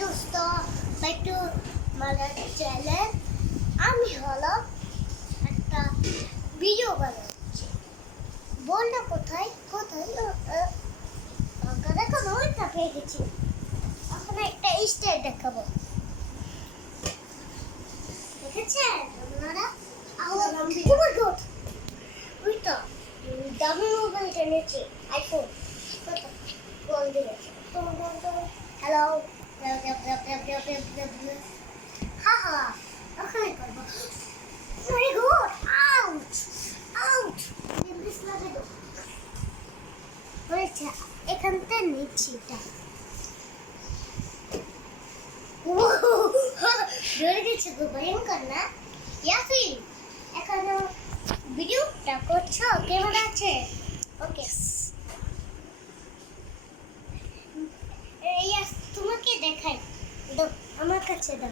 দোস্ত একটু মানে চ্যানেল আমি হলো একটা ভিডিও বানাচ্ছি। বল না কোথায় কোথায় দেখো ওইটা পেয়ে গেছি। এখন একটা স্টাইল দেখাবো, দেখেছেন আপনারা? ওইটা দামি মোবাইলটা নিয়েছি, আইফোন বল দিয়েছে। হ্যালো হা হা ওখানে করবো। Very good, out out English লাগে তো হয়েছে। এখানটা নিচ্ছি এটা ধরে গেছে গো, ভয়ঙ্কর না? ইয়াসিন এখানে ভিডিওটা করছো, কেমন আছে? ওকে তোমাকে দেখাই, দাও আমার কাছে দাও।